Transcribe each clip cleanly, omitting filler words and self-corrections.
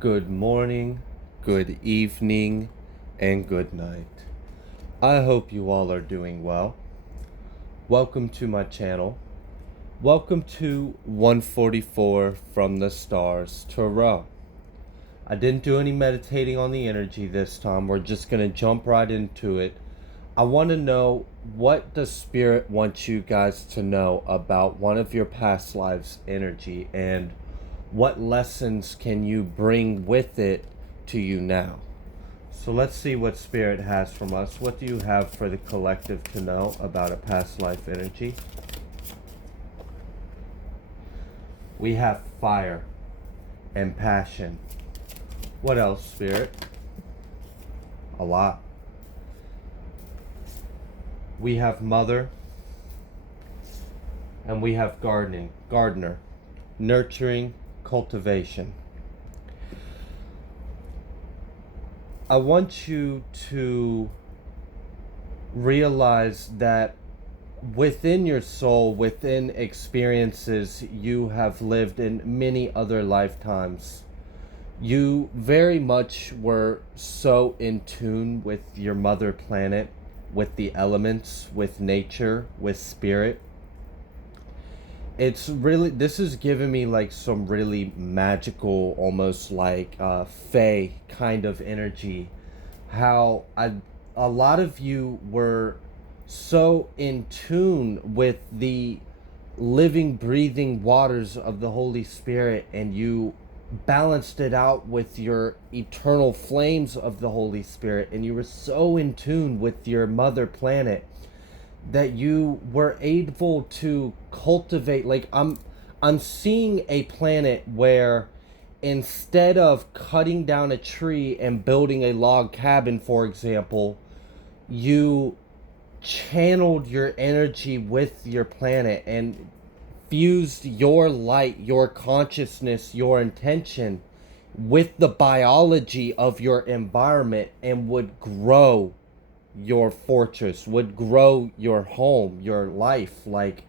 Good morning, good evening, and good night. I hope you all are doing well. Welcome to my channel. Welcome to 144 from the Stars Tarot. I didn't do any meditating on the energy this time. We're just going to jump right into it. I want to know, what does Spirit want you guys to know about one of your past lives' energy, and what lessons can you bring with it to you now? So let's see what Spirit has from us. What do you have for the collective to know about a past life energy? We have fire and passion. What else, Spirit? A lot. We have mother, and we have gardener, nurturing, cultivation. I want you to realize that within your soul, within experiences you have lived in many other lifetimes, you very much were so in tune with your mother planet, with the elements, with nature, with spirit. This is giving me like some really magical, almost like fae kind of energy. A lot of you were so in tune with the living, breathing waters of the Holy Spirit, and you balanced it out with your eternal flames of the Holy Spirit, and you were so in tune with your mother planet that you were able to cultivate. Like, I'm seeing a planet where, instead of cutting down a tree and building a log cabin, for example, you channeled your energy with your planet and fused your light, your consciousness, your intention with the biology of your environment, and would grow your fortress, would grow your home, your life. Like,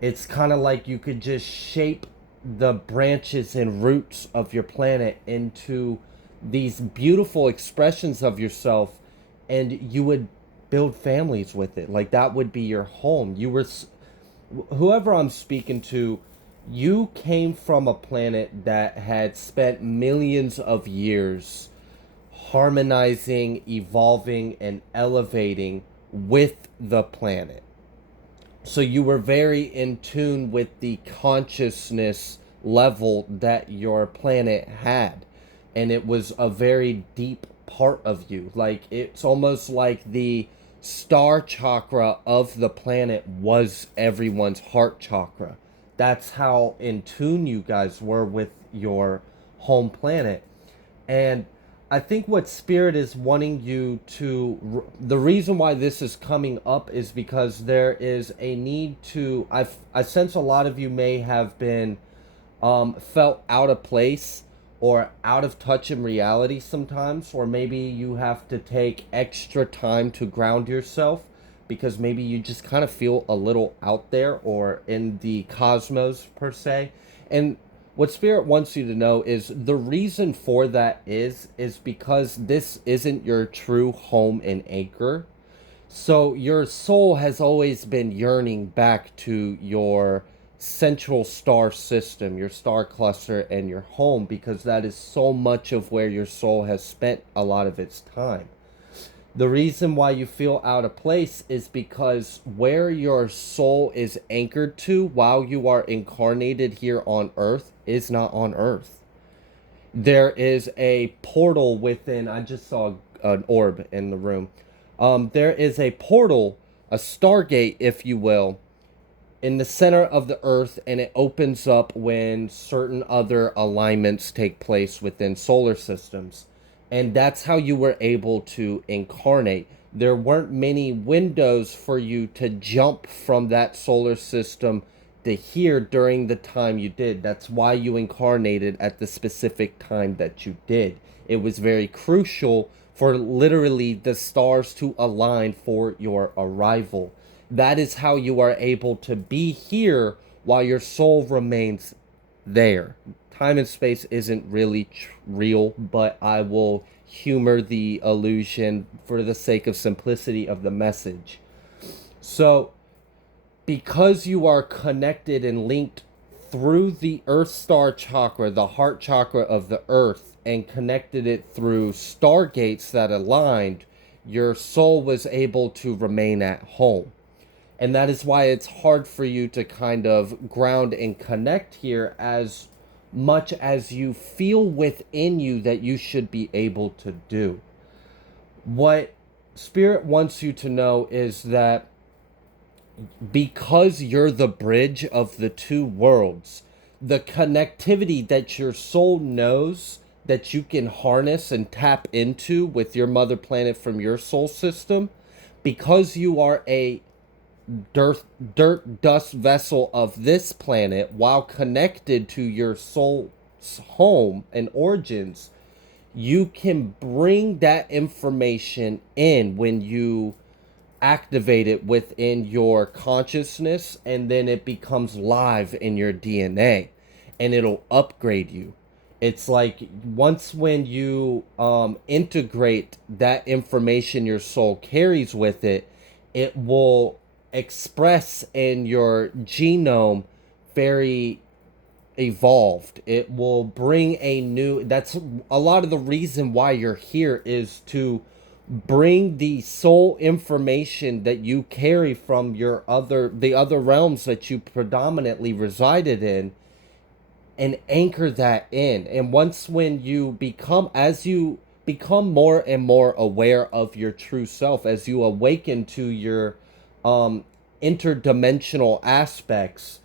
it's kind of like you could just shape the branches and roots of your planet into these beautiful expressions of yourself, and you would build families with it. Like, that would be your home. Whoever I'm speaking to, you came from a planet that had spent millions of years harmonizing, evolving, and elevating with the planet. So you were very in tune with the consciousness level that your planet had. And it was a very deep part of you. Like, it's almost like the star chakra of the planet was everyone's heart chakra. That's how in tune you guys were with your home planet. And I think what Spirit is wanting you to, the reason why this is coming up is because there is a need to, I sense a lot of you may have been felt out of place or out of touch in reality sometimes, or maybe you have to take extra time to ground yourself because maybe you just kind of feel a little out there or in the cosmos per se. And what Spirit wants you to know is the reason for that is because this isn't your true home and anchor. So your soul has always been yearning back to your central star system, your star cluster, and your home, because that is so much of where your soul has spent a lot of its time. The reason why you feel out of place is because where your soul is anchored to while you are incarnated here on Earth is not on Earth. There is a portal within. I just saw an orb in the room. There is a portal, a stargate, if you will, in the center of the Earth, and it opens up when certain other alignments take place within solar systems. And that's how you were able to incarnate. There weren't many windows for you to jump from that solar system to here during the time you did. That's why you incarnated at the specific time that you did. It was very crucial for literally the stars to align for your arrival. That is how you are able to be here while your soul remains there. time and space isn't really real, but I will humor the illusion for the sake of simplicity of the message. So, because you are connected and linked through the Earth Star chakra, the heart chakra of the Earth, and connected it through stargates that aligned, your soul was able to remain at home. And that is why it's hard for you to kind of ground and connect here as much as you feel within you that you should be able to do. What Spirit wants you to know is that because you're the bridge of the two worlds, the connectivity that your soul knows that you can harness and tap into with your mother planet from your soul system, because you are a dirt dust vessel of this planet while connected to your soul's home and origins, you can bring that information in when you activate it within your consciousness, and then it becomes live in your DNA and it'll upgrade you. It's like once when you integrate that information your soul carries with it, it will express in your genome very evolved. It will bring a new, that's a lot of the reason why you're here, is to bring the soul information that you carry from the other realms that you predominantly resided in, and anchor that in. And once when you become, as you become more and more aware of your true self, as you awaken to your interdimensional aspects,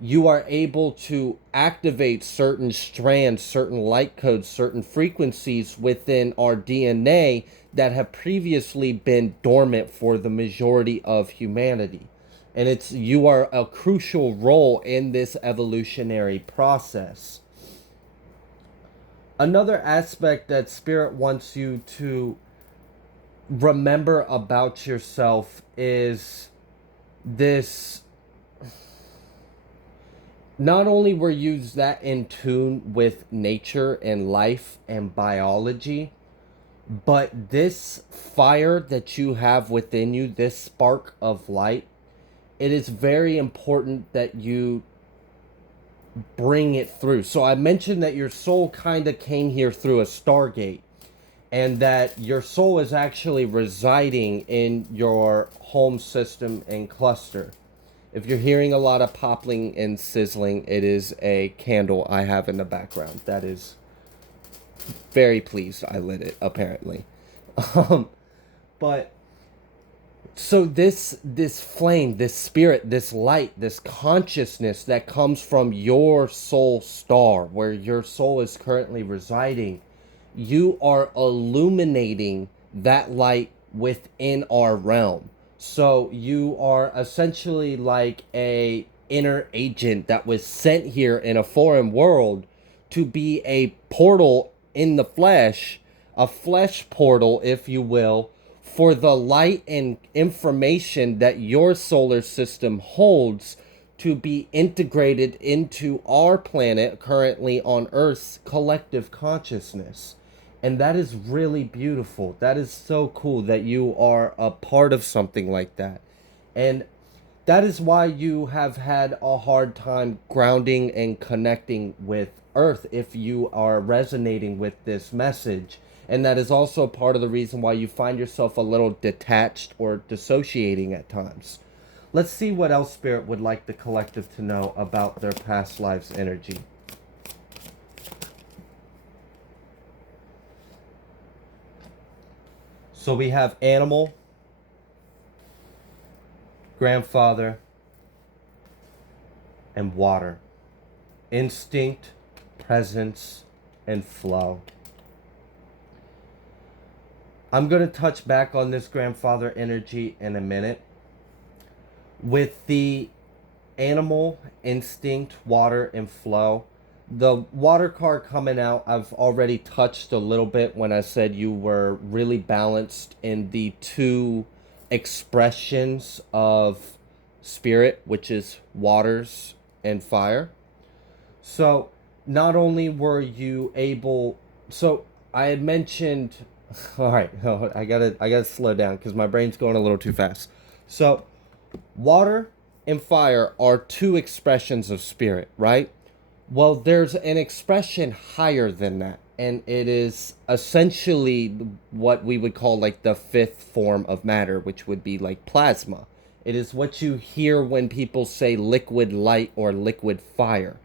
you are able to activate certain strands, certain light codes, certain frequencies within our DNA that have previously been dormant for the majority of humanity. And you are a crucial role in this evolutionary process. Another aspect that Spirit wants you to remember about yourself is this: not only were you that in tune with nature and life and biology, but this fire that you have within you, this spark of light, it is very important that you bring it through. So I mentioned that your soul kind of came here through a stargate, and that your soul is actually residing in your home system and cluster. If you're hearing a lot of popping and sizzling, it is a candle I have in the background. That is very pleased I lit it, apparently. But so this flame, this spirit, this light, this consciousness that comes from your soul star, where your soul is currently residing, you are illuminating that light within our realm. So you are essentially like a inner agent that was sent here in a foreign world to be a portal in the flesh, a flesh portal, if you will, for the light and information that your solar system holds to be integrated into our planet currently on Earth's collective consciousness. And that is really beautiful. That is so cool that you are a part of something like that. And that is why you have had a hard time grounding and connecting with Earth if you are resonating with this message. And that is also part of the reason why you find yourself a little detached or dissociating at times. Let's see what else Spirit would like the collective to know about their past lives energy. So we have animal, grandfather, and water. Instinct, presence, and flow. I'm going to touch back on this grandfather energy in a minute. With the animal, instinct, water, and flow, the water card coming out, I've already touched a little bit when I said you were really balanced in the two expressions of spirit, which is waters and fire. So not only were you able, so I had mentioned, all right, I gotta slow down because my brain's going a little too fast. So water and fire are two expressions of spirit, right? Well, there's an expression higher than that, and it is essentially what we would call like the fifth form of matter, which would be like plasma. It is what you hear when people say liquid light or liquid fire.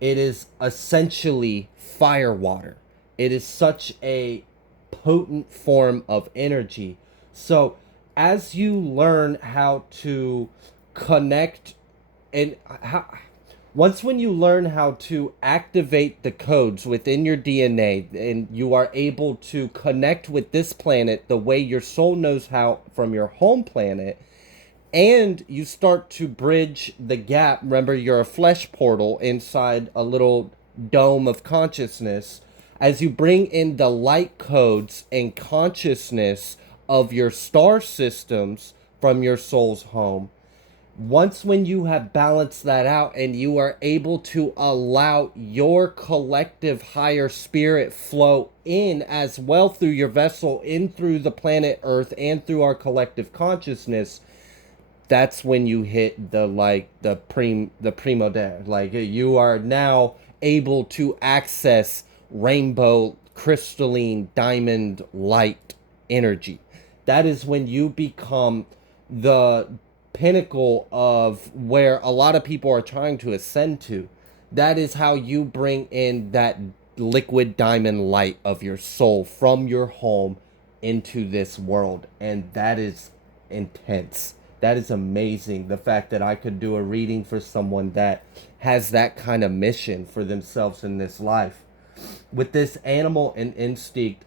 It is essentially fire water. It is such a potent form of energy. So, as you learn how to connect and how, once when you learn how to activate the codes within your DNA and you are able to connect with this planet the way your soul knows how from your home planet, and you start to bridge the gap. Remember, you're a flesh portal inside a little dome of consciousness. As you bring in the light codes and consciousness of your star systems from your soul's home, once when you have balanced that out and you are able to allow your collective higher spirit flow in as well through your vessel, in through the planet Earth and through our collective consciousness, that's when you hit the like the primo der. Like you are now able to access rainbow crystalline diamond light energy. That is when you become the pinnacle of where a lot of people are trying to ascend to. That is how you bring in that liquid diamond light of your soul from your home into this world, and that is intense. That is amazing. The fact that I could do a reading for someone that has that kind of mission for themselves in this life. With this animal and instinct,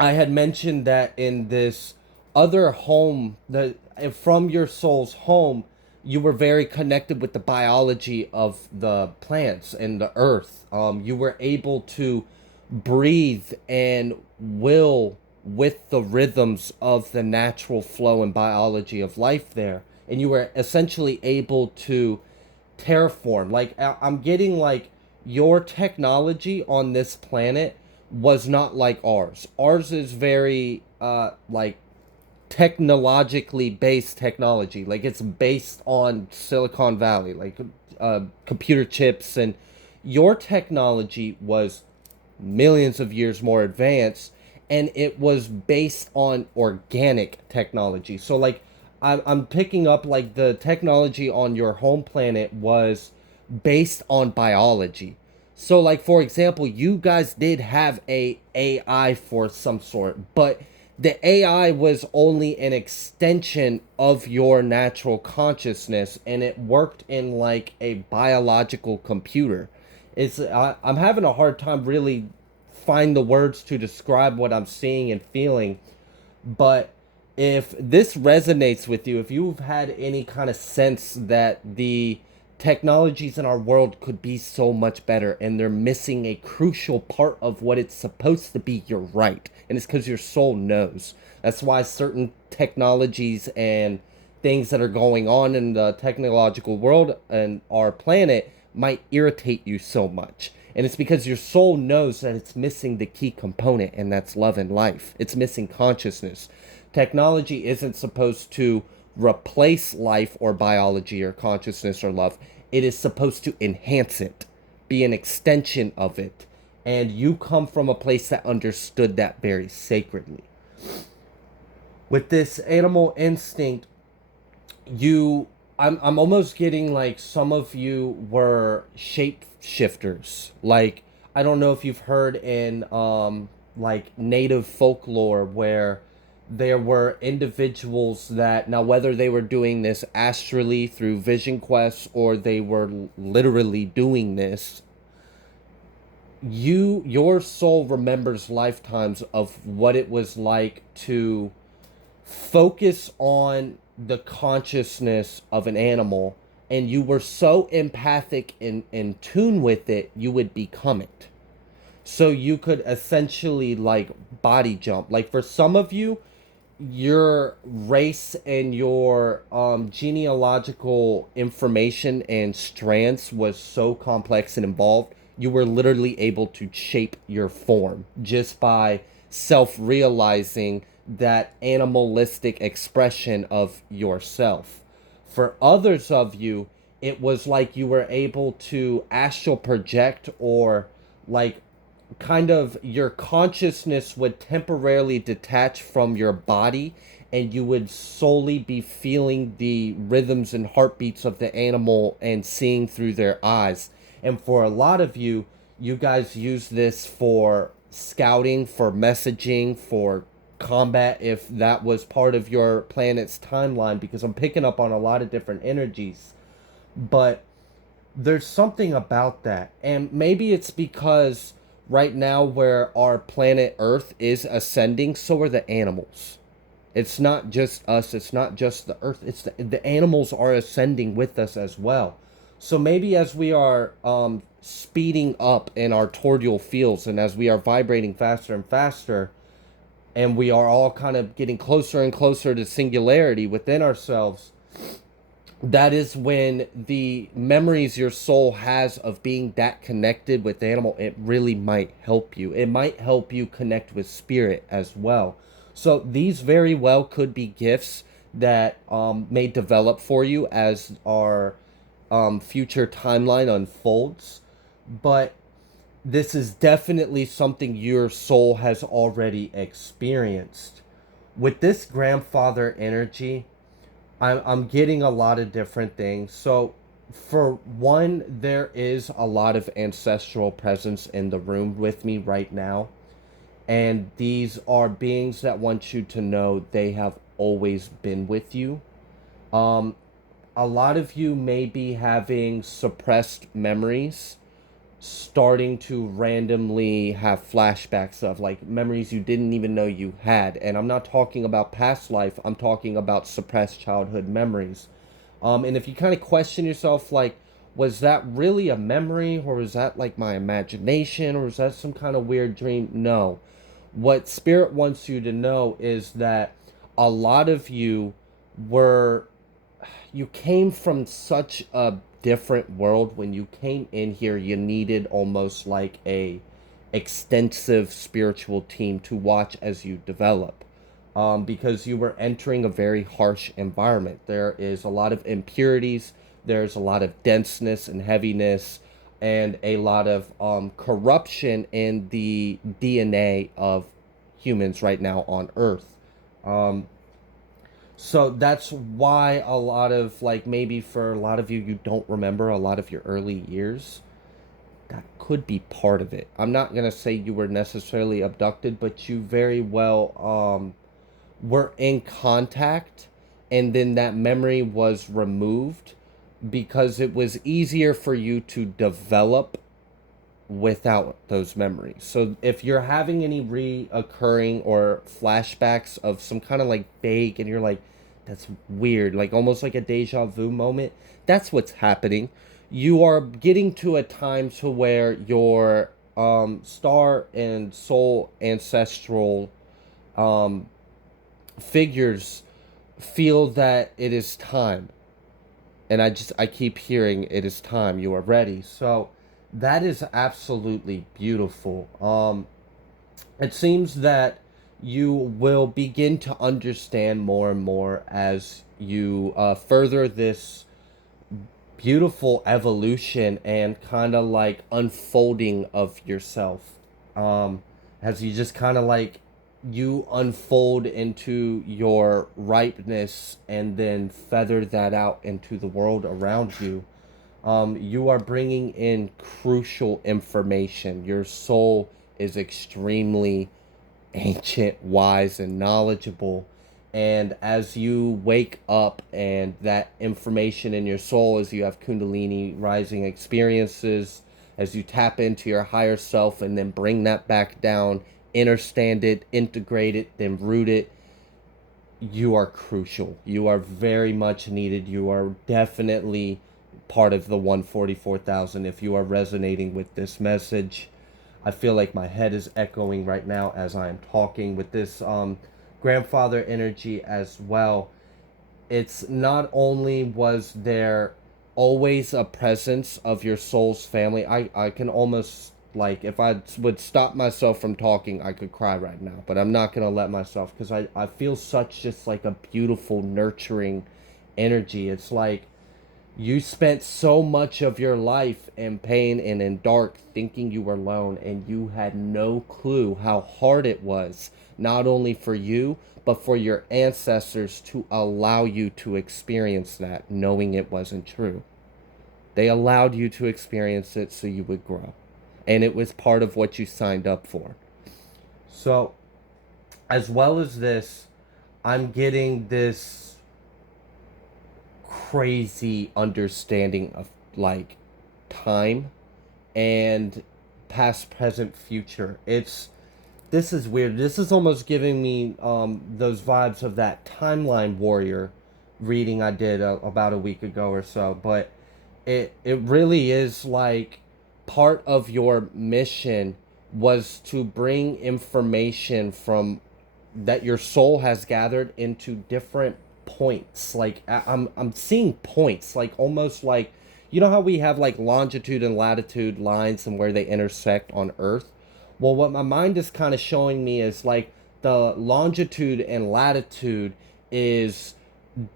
I had mentioned that in this other home, the from your soul's home, you were very connected with the biology of the plants and the earth. You were able to breathe and will with the rhythms of the natural flow and biology of life there, and you were essentially able to terraform. Like I'm getting like your technology on this planet was not like ours. Ours is very like technologically based technology. Like it's based on Silicon Valley, like computer chips, and your technology was millions of years more advanced, and it was based on organic technology. So like I'm picking up like the technology on your home planet was based on biology. So like for example, you guys did have a AI for some sort, but the AI was only an extension of your natural consciousness, and it worked in like a biological computer. I'm having a hard time really find the words to describe what I'm seeing and feeling, but if this resonates with you, if you've had any kind of sense that the technologies in our world could be so much better and they're missing a crucial part of what it's supposed to be, you're right. And it's because your soul knows. That's why certain technologies and things that are going on in the technological world and our planet might irritate you so much. And it's because your soul knows that it's missing the key component, and that's love and life. It's missing consciousness. Technology isn't supposed to replace life or biology or consciousness or love. It is supposed to enhance it, be an extension of it. And you come from a place that understood that very sacredly. With this animal instinct, you I'm almost getting like some of you were shapeshifters. Like I don't know if you've heard in like native folklore where there were individuals that, now whether they were doing this astrally through vision quests or they were literally doing this, your soul remembers lifetimes of what it was like to focus on the consciousness of an animal, and you were so empathic and in tune with it, you would become it. So you could essentially like body jump. Like for some of you, your race and your genealogical information and strands was so complex and involved, you were literally able to shape your form just by self-realizing that animalistic expression of yourself. For others of you, it was like you were able to astral project, or like kind of your consciousness would temporarily detach from your body, and you would solely be feeling the rhythms and heartbeats of the animal and seeing through their eyes. And for a lot of you, you guys use this for scouting, for messaging, for combat, if that was part of your planet's timeline, because I'm picking up on a lot of different energies. But there's something about that. And maybe it's because right now, where our planet Earth is ascending, so are the animals. It's not just us, it's not just the Earth, it's the animals are ascending with us as well. So maybe as we are speeding up in our tordial fields, and as we are vibrating faster and faster, and we are all kind of getting closer and closer to singularity within ourselves, that is when the memories your soul has of being that connected with animal, it really might help you. It might help you connect with spirit as well. So these very well could be gifts that may develop for you as our future timeline unfolds. But this is definitely something your soul has already experienced. With this grandfather energy, I'm getting a lot of different things. So, for one, there is a lot of ancestral presence in the room with me right now. And these are beings that want you to know they have always been with you. Um, a lot of you may be having suppressed memories, starting to randomly have flashbacks of like memories you didn't even know you had. And I'm not talking about past life, I'm talking about suppressed childhood memories. And if you kind of question yourself, like, was that really a memory, or was that like my imagination, or was that some kind of weird dream? No. What spirit wants you to know is that a lot of you were, you came from such a different world. When you came in here, you needed almost like a extensive spiritual team to watch as you develop, because you were entering a very harsh environment. There is a lot of impurities, there's a lot of denseness and heaviness, and a lot of corruption in the DNA of humans right now on Earth. Um, so that's why a lot of, like, maybe for a lot of you, you don't remember a lot of your early years. That could be part of it. I'm not going to say you were necessarily abducted, but you very well were in contact, and then that memory was removed because it was easier for you to develop without those memories. So if you're having any reoccurring or flashbacks of some kind of like vague, and you're like, that's weird, like almost like a deja vu moment, that's what's happening. You are getting to a time to where your star and soul ancestral um figures feel that it is time. And I keep hearing, it is time, you are ready. So that is absolutely beautiful. It seems that you will begin to understand more and more as you further this beautiful evolution and kind of like unfolding of yourself. As you just kind of like, you unfold into your ripeness and then feather that out into the world around you. You are bringing in crucial information. Your soul is extremely ancient, wise, and knowledgeable. And as you wake up, and that information in your soul, as you have Kundalini rising experiences, as you tap into your higher self and then bring that back down, understand it, integrate it, then root it, you are crucial. You are very much needed. You are definitely part of the 144,000 if you are resonating with this message. I feel like my head is echoing right now as I am talking with this grandfather energy as well. It's not only was there always a presence of your soul's family. I can almost, like, if I would stop myself from talking, I could cry right now, but I'm not going to let myself, because I feel such just like a beautiful, nurturing energy. It's like you spent so much of your life in pain and in dark thinking you were alone, and you had no clue how hard it was, not only for you, but for your ancestors to allow you to experience that, knowing it wasn't true. They allowed you to experience it so you would grow. And it was part of what you signed up for. So, as well as this, I'm getting this crazy understanding of like time and past, present, future. This is weird. This is almost giving me those vibes of that Timeline Warrior reading I did about a week ago or so. But it really is like part of your mission was to bring information from that your soul has gathered into different points. Like I'm seeing points, like almost like, you know how we have like longitude and latitude lines and where they intersect on Earth. Well, what my mind is kind of showing me is like the longitude and latitude is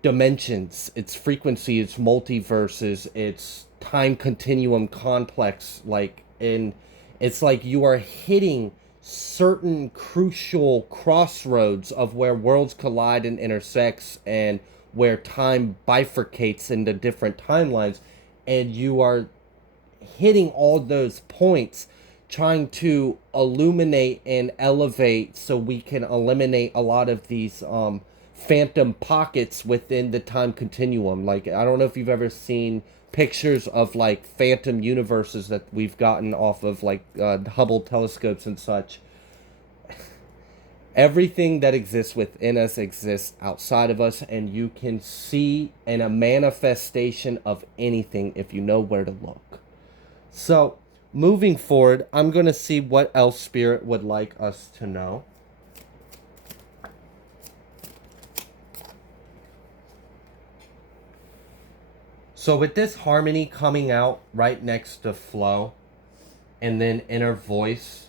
dimensions, it's frequency, it's multiverses, it's time continuum complex. Like, in, it's like you are hitting certain crucial crossroads of where worlds collide and intersects, and where time bifurcates into different timelines, and you are hitting all those points, trying to illuminate and elevate so we can eliminate a lot of these phantom pockets within the time continuum. Like, I don't know if you've ever seen pictures of like phantom universes that we've gotten off of like Hubble telescopes and such. Everything that exists within us exists outside of us, and you can see in a manifestation of anything if you know where to look. So, moving forward, I'm going to see what else Spirit would like us to know. So, with this harmony coming out right next to flow, and then inner voice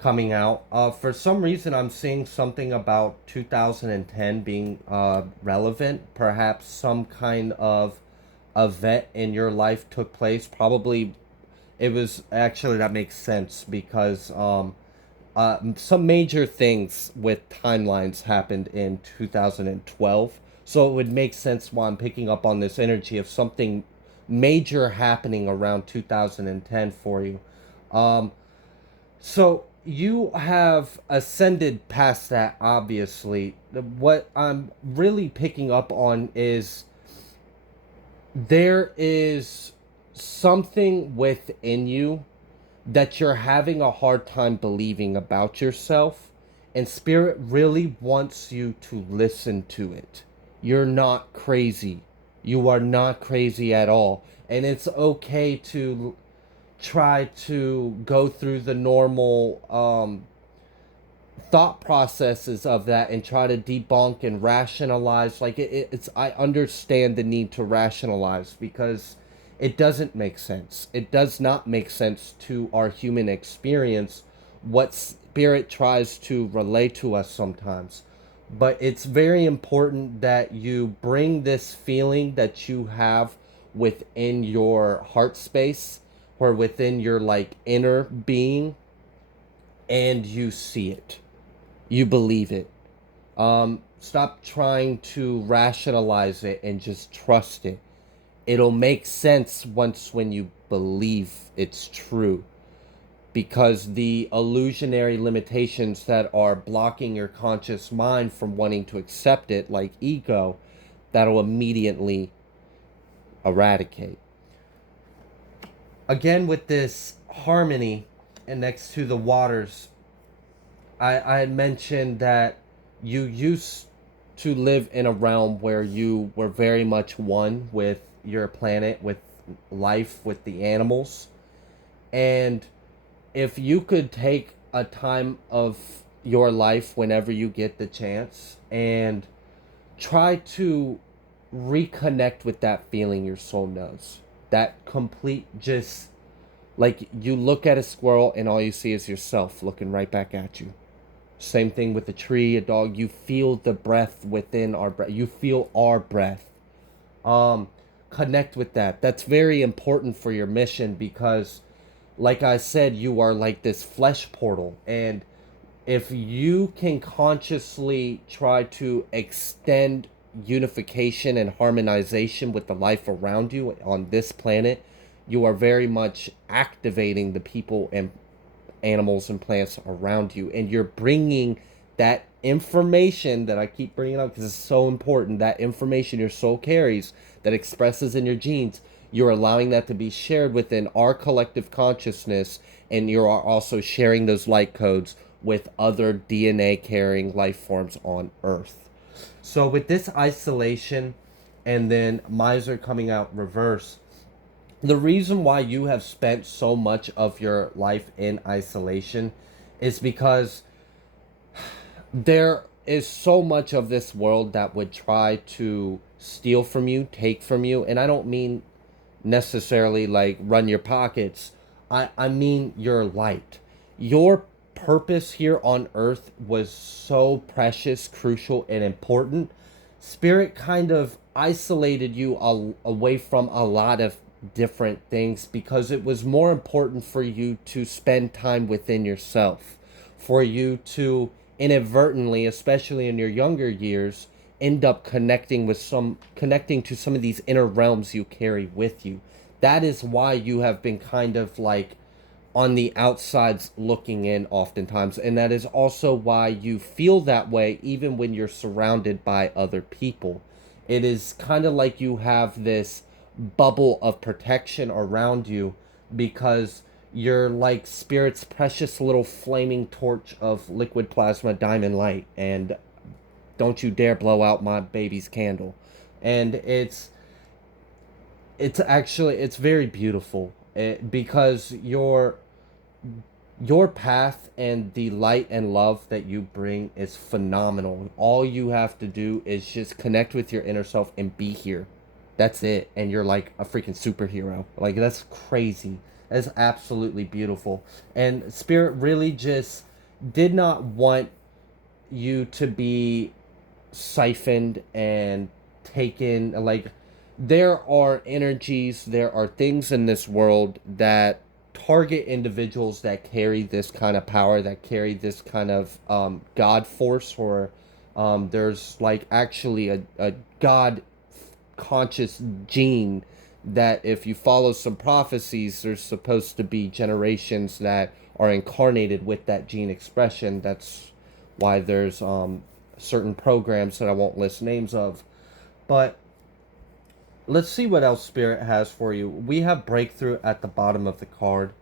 coming out, for some reason I'm seeing something about 2010 being relevant. Perhaps some kind of event in your life took place. Probably it was actually, that makes sense because some major things with timelines happened in 2012. So it would make sense why I'm picking up on this energy of something major happening around 2010 for you. Um, so you have ascended past that, obviously. What I'm really picking up on is there is something within you that you're having a hard time believing about yourself, and Spirit really wants you to listen to it. You're not crazy. You are not crazy at all. And it's okay to try to go through the normal thought processes of that and try to debunk and rationalize. Like, it's, I understand the need to rationalize because it doesn't make sense. It does not make sense to our human experience what Spirit tries to relay to us sometimes. But it's very important that you bring this feeling that you have within your heart space, or within your like inner being, and you see it, you believe it. Stop trying to rationalize it and just trust it. It'll make sense once when you believe it's true, because the illusionary limitations that are blocking your conscious mind from wanting to accept it, like ego, that'll immediately eradicate. Again, with this harmony and next to the waters, I had mentioned that you used to live in a realm where you were very much one with your planet, with life, with the animals. And if you could take a time of your life whenever you get the chance and try to reconnect with that feeling your soul knows. That complete, just like you look at a squirrel and all you see is yourself looking right back at you. Same thing with a tree, a dog. You feel the breath within our breath. You feel our breath. Um, Connect with that. That's very important for your mission because, like I said, you are like this flesh portal. And if you can consciously try to extend unification and harmonization with the life around you on this planet, you are very much activating the people and animals and plants around you, and you're bringing that information that I keep bringing up because it's so important, that information your soul carries that expresses in your genes, you're allowing that to be shared within our collective consciousness, and you're also sharing those light codes with other DNA carrying life forms on Earth. So with this isolation and then miser coming out reverse, the reason why you have spent so much of your life in isolation is because there is so much of this world that would try to steal from you, take from you, and I don't mean necessarily like run your pockets. I mean your light. Your purpose here on earth was so precious, crucial, and important. Spirit kind of isolated you away from a lot of different things because it was more important for you to spend time within yourself, for you to inadvertently, especially in your younger years, end up connecting to some of these inner realms you carry with you. That is why you have been kind of like on the outsides looking in oftentimes, and that is also why you feel that way even when you're surrounded by other people. It is kind of like you have this bubble of protection around you because you're like spirit's precious little flaming torch of liquid plasma diamond light, and don't you dare blow out my baby's candle. And it's actually, it's very beautiful, because your path and the light and love that you bring is phenomenal. All you have to do is just connect with your inner self and be here. That's it. And you're like a freaking superhero. Like, that's crazy. That's absolutely beautiful. And Spirit really just did not want you to be siphoned and taken. Like, there are energies, there are things in this world that target individuals that carry this kind of power, that carry this kind of god force, or there's like actually a god conscious gene that if you follow some prophecies, there's supposed to be generations that are incarnated with that gene expression. That's why there's certain programs that I won't list names of. But let's see what else Spirit has for you. We have breakthrough at the bottom of the card,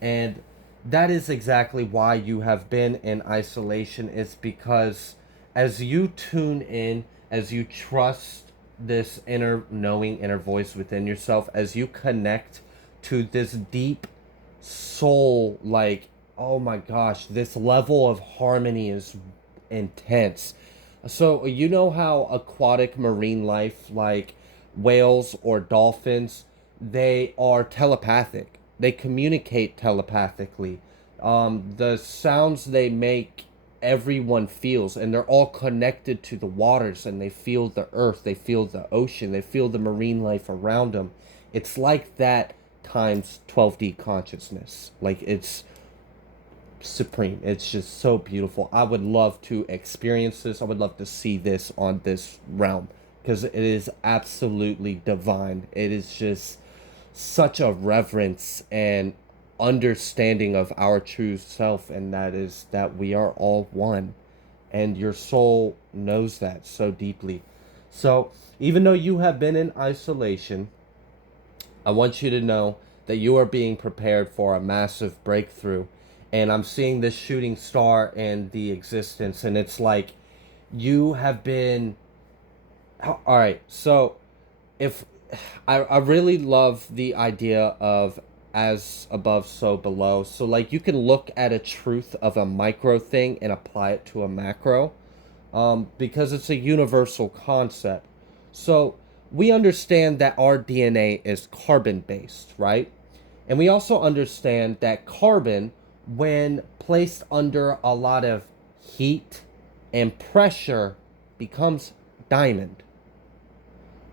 and that is exactly why you have been in isolation. Is because as you tune in, as you trust this inner knowing, inner voice within yourself, as you connect to this deep soul, like, oh my gosh, this level of harmony is intense. So you know how aquatic marine life, like whales or dolphins, they are telepathic. They communicate telepathically. The sounds they make, everyone feels, and they're all connected to the waters, and they feel the earth, they feel the ocean, they feel the marine life around them. It's like that times 12D consciousness. Like, it's supreme. It's just so beautiful. I would love to experience this. I would love to see this on this realm because it is absolutely divine. It is just such a reverence and understanding of our true self, and that is that we are all one, and your soul knows that so deeply. So even though you have been in isolation, I want you to know that you are being prepared for a massive breakthrough. And I'm seeing this shooting star and the existence, and it's like you have been. All right, so if I really love the idea of as above, so below. So, like, you can look at a truth of a micro thing and apply it to a macro, because it's a universal concept. So we understand that our DNA is carbon based, right? And we also understand that carbon, when placed under a lot of heat and pressure, becomes diamond.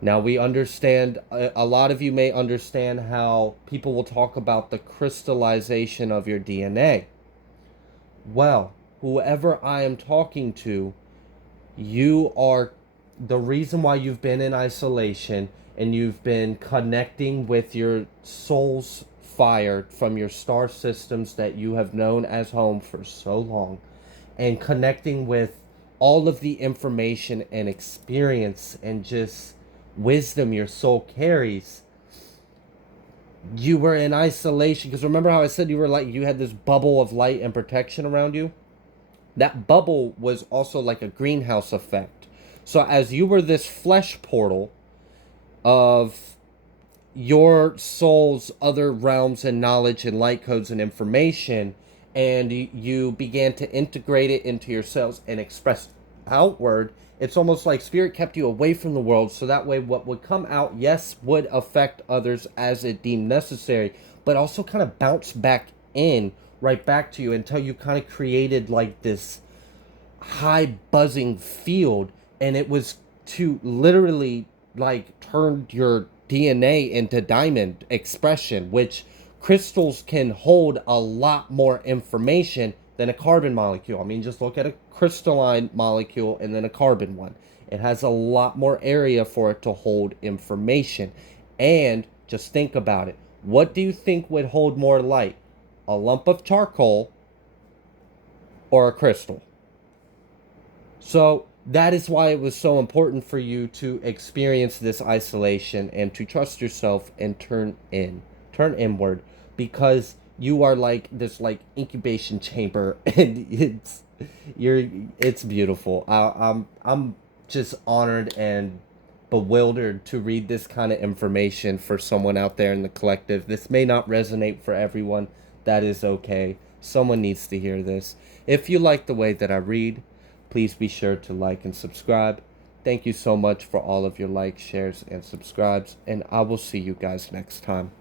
Now we understand, a lot of you may understand how people will talk about the crystallization of your DNA. Well, whoever I am talking to, you are the reason why you've been in isolation and you've been connecting with your soul's fire from your star systems that you have known as home for so long, and connecting with all of the information and experience and just wisdom your soul carries. You were in isolation because remember how I said you were like, you had this bubble of light and protection around you? That bubble was also like a greenhouse effect. So as you were this flesh portal of your soul's other realms and knowledge and light codes and information, and you began to integrate it into yourselves and express outward, it's almost like spirit kept you away from the world, so that way what would come out, yes, would affect others as it deemed necessary, but also kind of bounce back in right back to you until you kind of created like this high buzzing field, and it was to literally like turn your DNA into diamond expression, which crystals can hold a lot more information than a carbon molecule. I mean, just look at a crystalline molecule and then a carbon one. It has a lot more area for it to hold information. And just think about it. What do you think would hold more light? A lump of charcoal or a crystal? So that is why it was so important for you to experience this isolation and to trust yourself and turn inward, because you are like this like incubation chamber, and it's beautiful. I'm just honored and bewildered to read this kind of information for someone out there in the collective. This may not resonate for everyone. That is okay. Someone needs to hear this. If you like the way that I read, please be sure to like and subscribe. Thank you so much for all of your likes, shares, and subscribes, and I will see you guys next time.